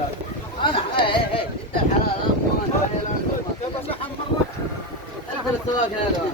انا انت حلال اخر السواق هذا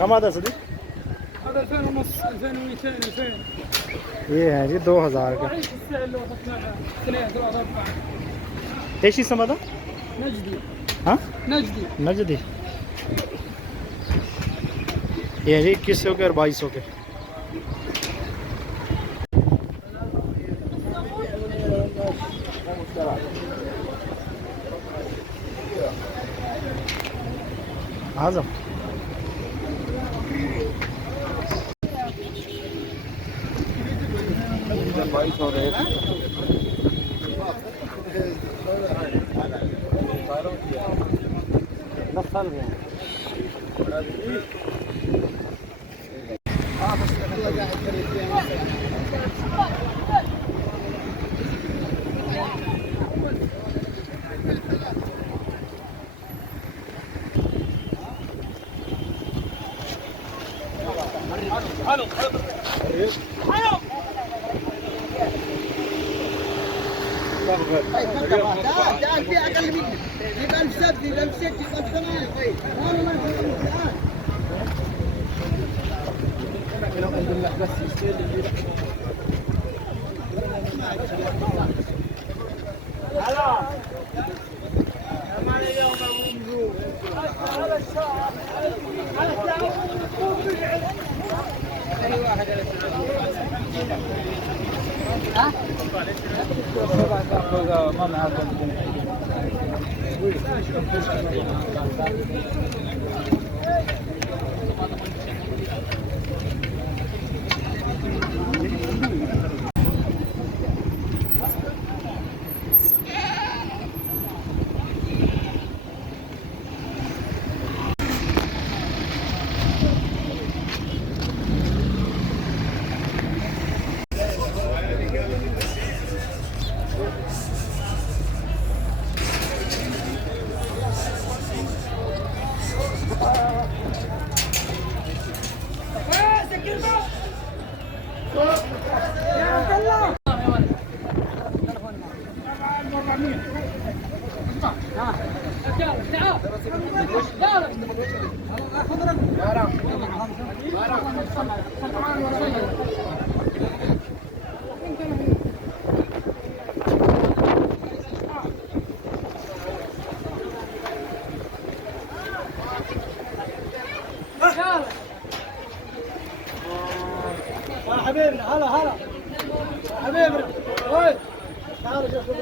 كم هذا صديق؟ هذا 2000 ونص 2200 2000. ये है जी 2000 का। وعيش السعر اللي وصلنا 2 3 4. ايش اسمه هذا؟ نجدي. ها؟ نجدي. नजदी ये जी 2100 के और 2200 के। आजम تعال في اقل مني جيب 1000 سد جيب 1000 سد جيب 1000 ثمانية طيب انا ما تعال الحمد لله بس يصير هلا ما اليوم الموضوع هذا الشهر اي واحد ها ما معكم حبيبنا هلا هلا حبيبنا وين تعالوا شوفوا